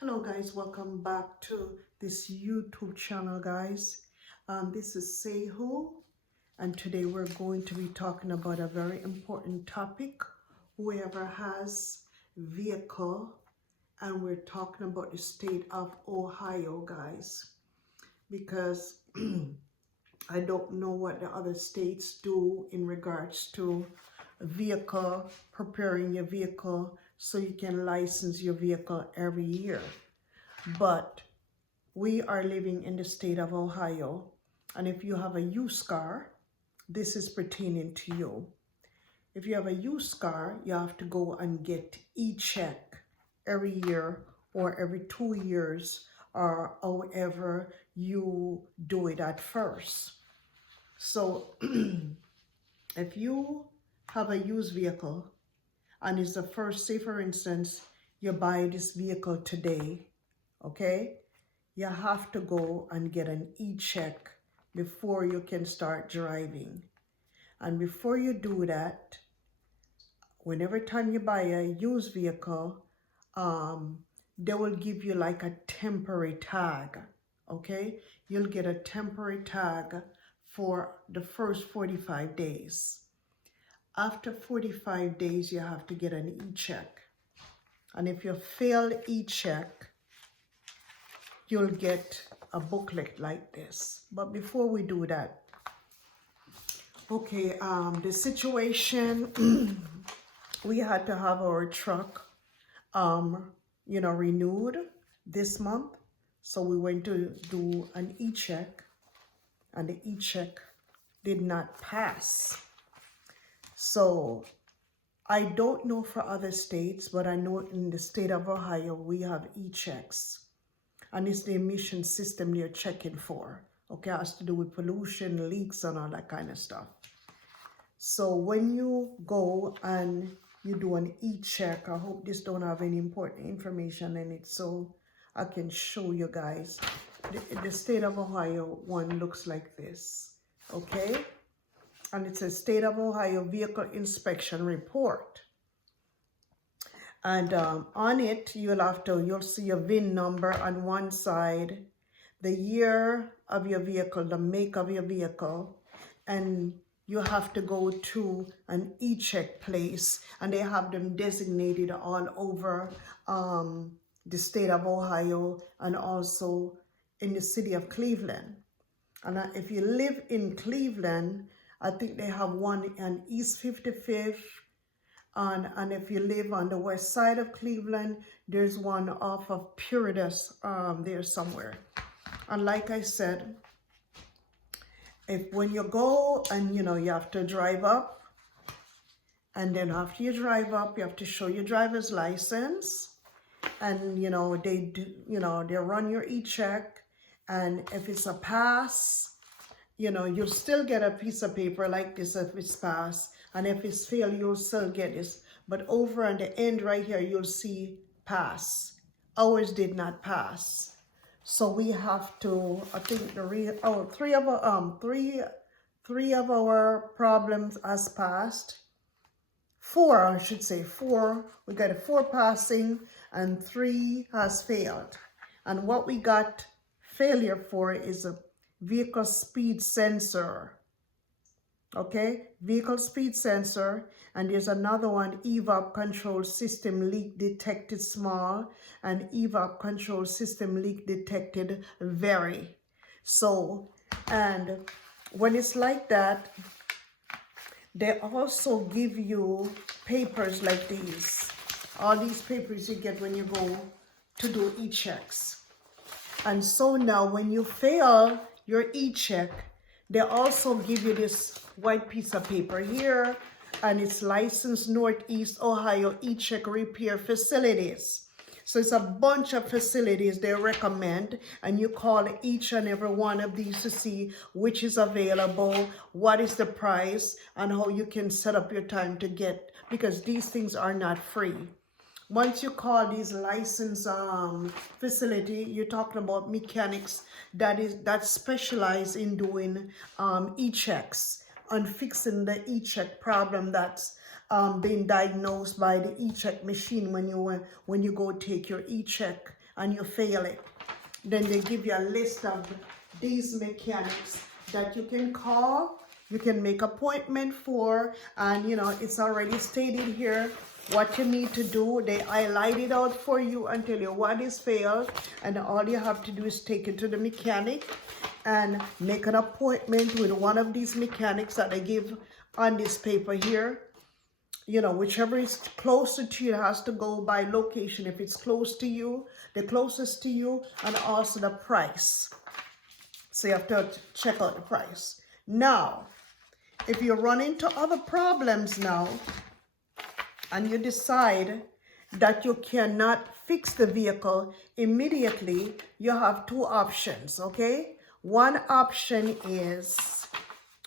Hello guys, welcome back to this YouTube channel guys. This is Sehu, and today we're going to be talking about a very important topic. Whoever has vehicle, and we're talking about the state of Ohio guys, because I don't know what the other states do in regards to vehicle, preparing your vehicle so you can license your vehicle every year. But we are living in the state of Ohio, and if you have a used car, this is pertaining to you. If you have a used car, you have to go and get e-check every year or every 2 years, or however you do it at first. So if you have a used vehicle and it's the first, say for instance, you buy this vehicle today, okay, you have to go and get an e-check before you can start driving. And before you do that, whenever time you buy a used vehicle, they will give you like a temporary tag, okay? You'll get a temporary tag for the first 45 days. After 45 days, you have to get an e-check. And if you fail e-check, you'll get a booklet like this. But before we do that, okay, the situation, we had to have our truck, renewed this month. So we went to do an e-check, and the e-check did not pass. So I don't know for other states, but I know in the state of Ohio, we have e-checks. And it's the emission system they're checking for. Okay, it has to do with pollution, leaks, and all that kind of stuff. So when you go and you do an e-check, I hope this don't have any important information in it, so I can show you guys. The state of Ohio one looks like this, okay? And it's a State of Ohio Vehicle Inspection Report. And on it, you'll see your VIN number on one side, the year of your vehicle, the make of your vehicle, and you have to go to an e-check place, and they have them designated all over the state of Ohio and also in the city of Cleveland. And if you live in Cleveland, I think they have one on East 55th. And if you live on the west side of Cleveland, there's one off of Puritas there somewhere. And like I said, when you go and you have to drive up, and then after you drive up, you have to show your driver's license, and they run your e-check, and if it's a pass, you'll still get a piece of paper like this if it's passed. And if it's failed, you'll still get this. But over on the end right here, you'll see pass. Ours did not pass. So we have to, I think three of our problems has passed. Four, I should say, four. We got a 4 passing and 3 has failed. And what we got failure for is a vehicle speed sensor. Okay, vehicle speed sensor, and there's another one, EVAP control system leak detected small, and EVAP control system leak detected very. So, and when it's like that, they also give you papers like these. All these papers you get when you go to do e-checks. And so now when you fail your e-check, they also give you this white piece of paper here, and it's licensed Northeast Ohio e-check repair facilities. So it's a bunch of facilities they recommend, and you call each and every one of these to see which is available, what is the price, and how you can set up your time to get, because these things are not free. Once you call these licensed facility, you're talking about mechanics that specialize in doing e-checks and fixing the e-check problem that's been diagnosed by the e-check machine when you go take your e-check and you fail it. Then they give you a list of these mechanics that you can call, you can make appointment for, and you know, it's already stated here what you need to do. They highlight it out for you until your what is failed, and all you have to do is take it to the mechanic and make an appointment with one of these mechanics that they give on this paper here. You know, whichever is closer to you, it has to go by location. If it's close to you, the closest to you, and also the price. So you have to check out the price. Now, if you run into other problems now, and you decide that you cannot fix the vehicle immediately, you have two options, okay? One option is,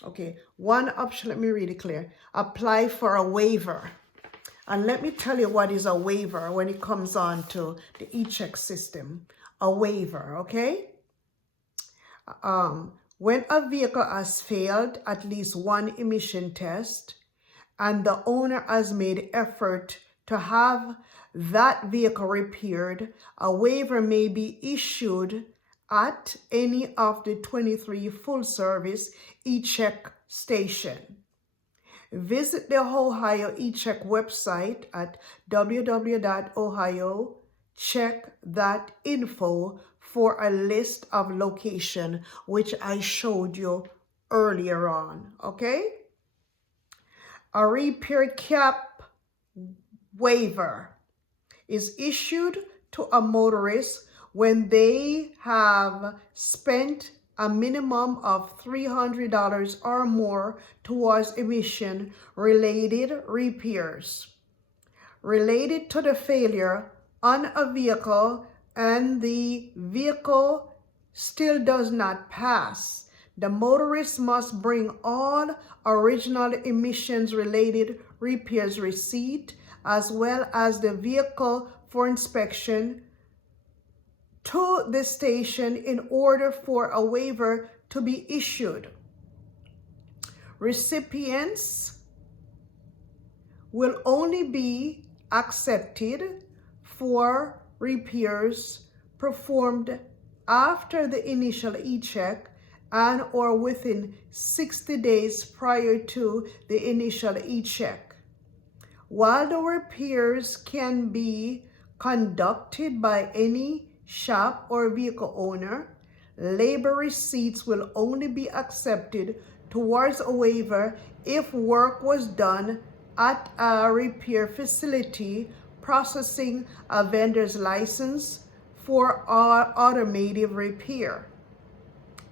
let me read it clear. Apply for a waiver. And let me tell you what is a waiver when it comes on to the e-check system. A waiver, okay? When a vehicle has failed at least one emission test and the owner has made effort to have that vehicle repaired, a waiver may be issued at any of the 23 full-service e-check station. Visit the Ohio e-check website at www.ohiocheck.info for a list of location, which I showed you earlier on, okay? A repair cap waiver is issued to a motorist when they have spent a minimum of $300 or more towards emission-related repairs related to the failure on a vehicle and the vehicle still does not pass. The motorist must bring all original emissions-related repairs receipt as well as the vehicle for inspection to the station in order for a waiver to be issued. Recipients will only be accepted for repairs performed after the initial e-check and or within 60 days prior to the initial e-check. While the repairs can be conducted by any shop or vehicle owner, labor receipts will only be accepted towards a waiver if work was done at a repair facility processing a vendor's license for automotive repair.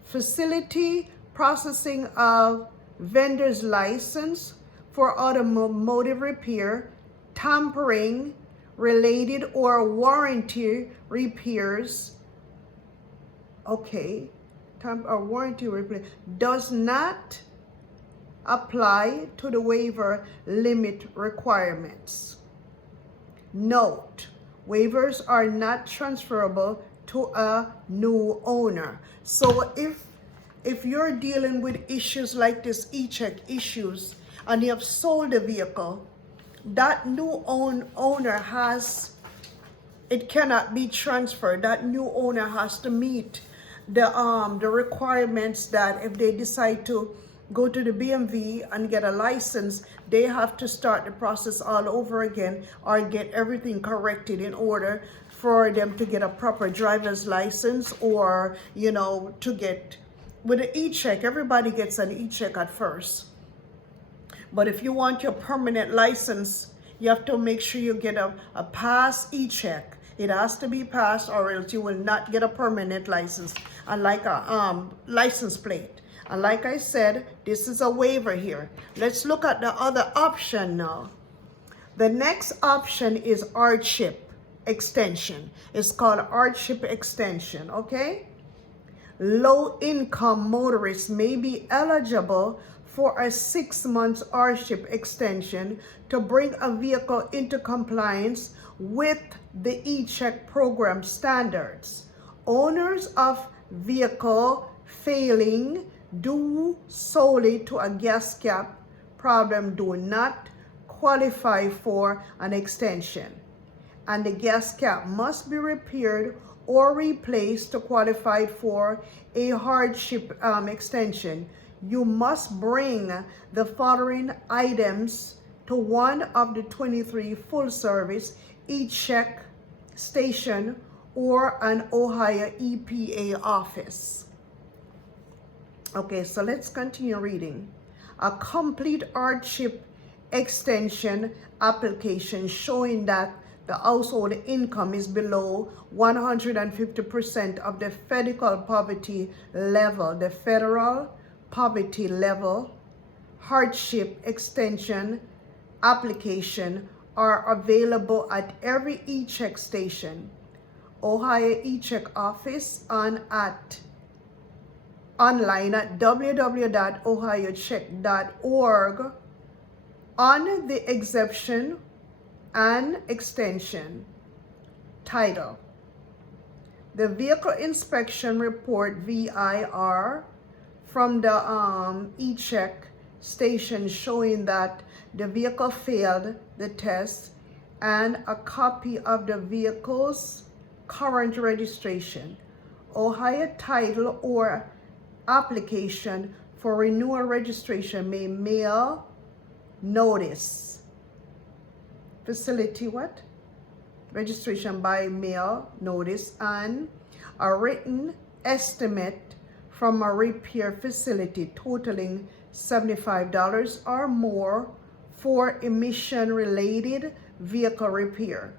Facility processing of vendor's license for automotive repair, tampering related or warranty repairs, warranty repair does not apply to the waiver limit requirements. Note, waivers are not transferable to a new owner. So if you're dealing with issues like this, e-check issues, and you have sold a vehicle, that new owner has, it cannot be transferred. That new owner has to meet the requirements that if they decide to go to the BMV and get a license, they have to start the process all over again or get everything corrected in order for them to get a proper driver's license, or, you know, to get, with an e-check, everybody gets an e-check at first. But if you want your permanent license, you have to make sure you get a pass e-check. It has to be passed or else you will not get a permanent license, unlike a license plate. And like I said, this is a waiver here. Let's look at the other option now. The next option is hardship extension. It's called hardship extension, okay? Low-income motorists may be eligible for a 6-month hardship extension to bring a vehicle into compliance with the e-check program standards. Owners of vehicle failing due solely to a gas cap problem do not qualify for an extension. and the gas cap must be repaired or replaced to qualify for a hardship extension. You must bring the following items to one of the 23 full-service e-check station or an Ohio EPA office. Okay, so let's continue reading. A complete hardship extension application showing that the household income is below 150% of the federal poverty level. The federal poverty level hardship extension application are available at every e-check station, Ohio e-check office, online at www.ohiocheck.org on the exemption and extension. Title: The Vehicle Inspection Report VIR from the e-check station showing that the vehicle failed the test, and a copy of the vehicle's current registration. Ohio title or application for renewal registration may mail notice. Facility what? Registration by mail notice and a written estimate from a repair facility totaling $75 or more for emission-related vehicle repair.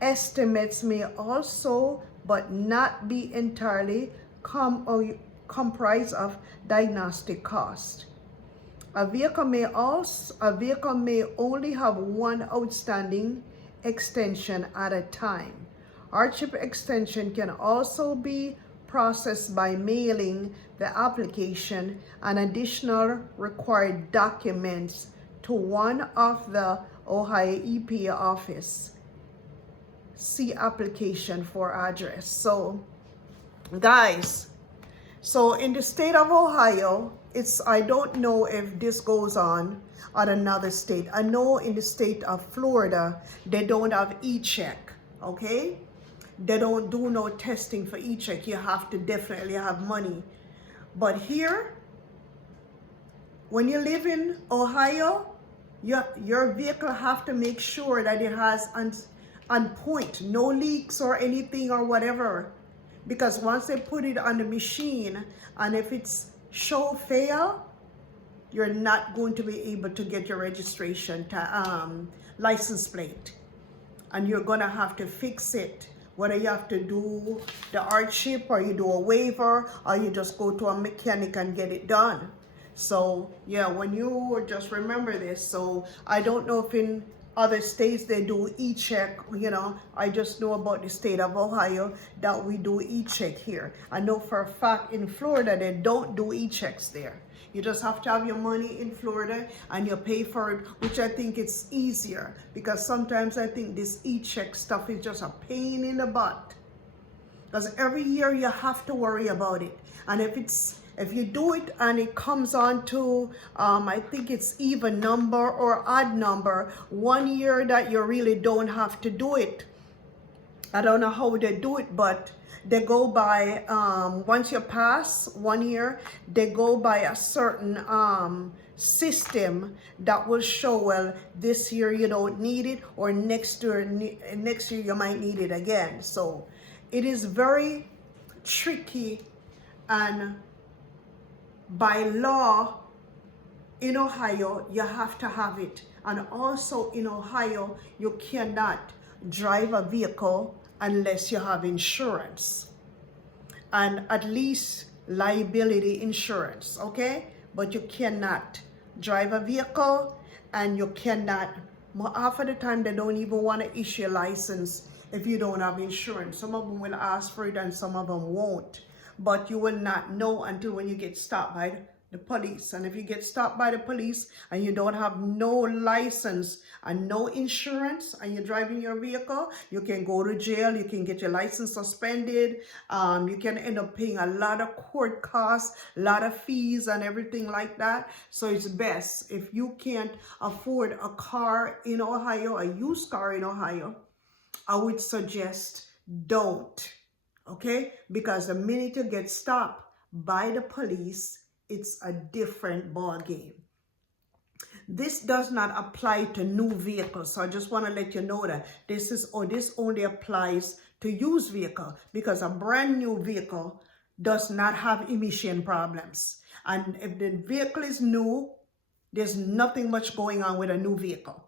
Estimates may also, but not be entirely, comprise of diagnostic cost. A vehicle may only have one outstanding extension at a time. Hardship extension can also be processed by mailing the application and additional required documents to one of the Ohio EPA office. See application for address. So guys, so in the state of Ohio, I don't know if this goes on another state. I know in the state of Florida, they don't have e-check, okay? They don't do no testing for e-check. You have to definitely have money. But here, when you live in Ohio, your vehicle have to make sure that it has on point, no leaks or anything or whatever. Because once they put it on the machine, and if it's show fail, you're not going to be able to get your registration license plate. And you're gonna have to fix it. Whether you have to do the hardship or you do a waiver or you just go to a mechanic and get it done. So yeah, when you just remember this. So I don't know if in other states they do e-check, you know. I just know about the state of Ohio that we do e-check here. I know for a fact in Florida they don't do e-checks there. You just have to have your money in Florida and you pay for it, which I think it's easier, because sometimes I think this e-check stuff is just a pain in the butt. Because every year you have to worry about it. And if you do it and it comes on to, I think it's even number or odd number, 1 year that you really don't have to do it. I don't know how they do it, but they go by, once you pass 1 year, they go by a certain system that will show, well, this year you don't need it, or next year you might need it again. So it is very tricky, and by law in Ohio, you have to have it. And also in Ohio, you cannot drive a vehicle unless you have insurance, and at least liability insurance, okay? But you cannot drive a vehicle, and you cannot, half of the time they don't even want to issue a license if you don't have insurance. Some of them will ask for it and some of them won't. But you will not know until when you get stopped by the police. And if you get stopped by the police and you don't have no license and no insurance and you're driving your vehicle, you can go to jail, you can get your license suspended, you can end up paying a lot of court costs, a lot of fees and everything like that. So it's best, if you can't afford a car in Ohio, a used car in Ohio, I would suggest don't, okay? Because the minute you get stopped by the police, it's a different ball game. This does not apply to new vehicles, so I just want to let you know that this only applies to used vehicle, because a brand new vehicle does not have emission problems. And if the vehicle is new, there's nothing much going on with a new vehicle.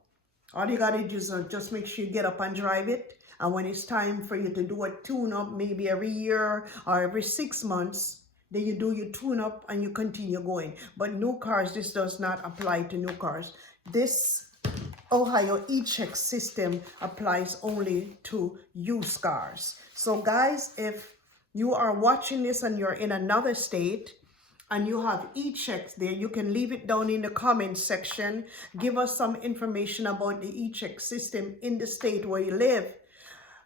All you gotta do is just make sure you get up and drive it. And when it's time for you to do a tune-up, maybe every year or every 6 months, then you do your tune-up and you continue going. But new cars, this does not apply to new cars. This Ohio e-check system applies only to used cars. So guys, if you are watching this and you're in another state and you have e-checks there, you can leave it down in the comment section. Give us some information about the e-check system in the state where you live.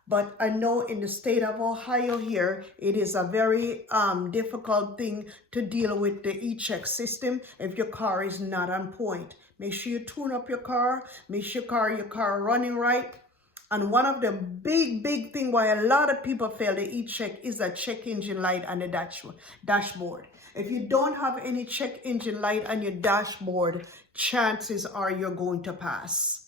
But I know in the state of Ohio here, it is a very difficult thing to deal with the e-check system if your car is not on point. Make sure you tune up your car. Make sure your car running right. And one of the big thing why a lot of people fail the e-check is a check engine light on the dashboard. If you don't have any check engine light on your dashboard, chances are you're going to pass.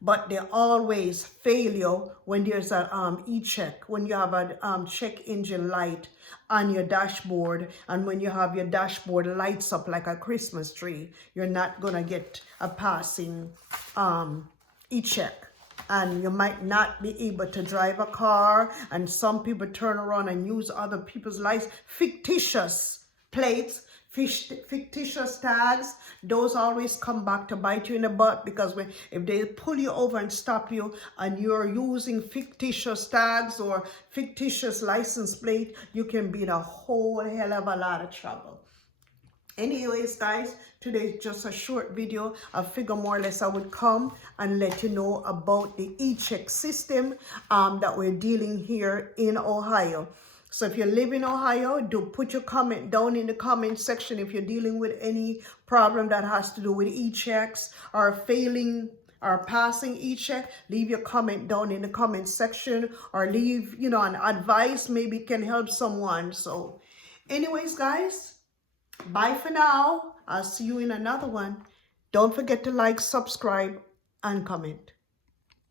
But they always fail you when there's an e-check, when you have a check engine light on your dashboard, and when you have your dashboard lights up like a Christmas tree, you're not going to get a passing e-check. And you might not be able to drive a car, and some people turn around and use other people's lights, fictitious plates, fictitious tags. Those always come back to bite you in the butt, because if they pull you over and stop you and you're using fictitious tags or fictitious license plate, you can be in a whole hell of a lot of trouble. Anyways, guys, today is just a short video. I figure more or less I would come and let you know about the e-check system that we're dealing here in Ohio. So if you live in Ohio, do put your comment down in the comment section if you're dealing with any problem that has to do with e-checks or failing or passing e-check. Leave your comment down in the comment section, or leave, you know, an advice. Maybe it can help someone. So anyways, guys, bye for now. I'll see you in another one. Don't forget to like, subscribe, and comment.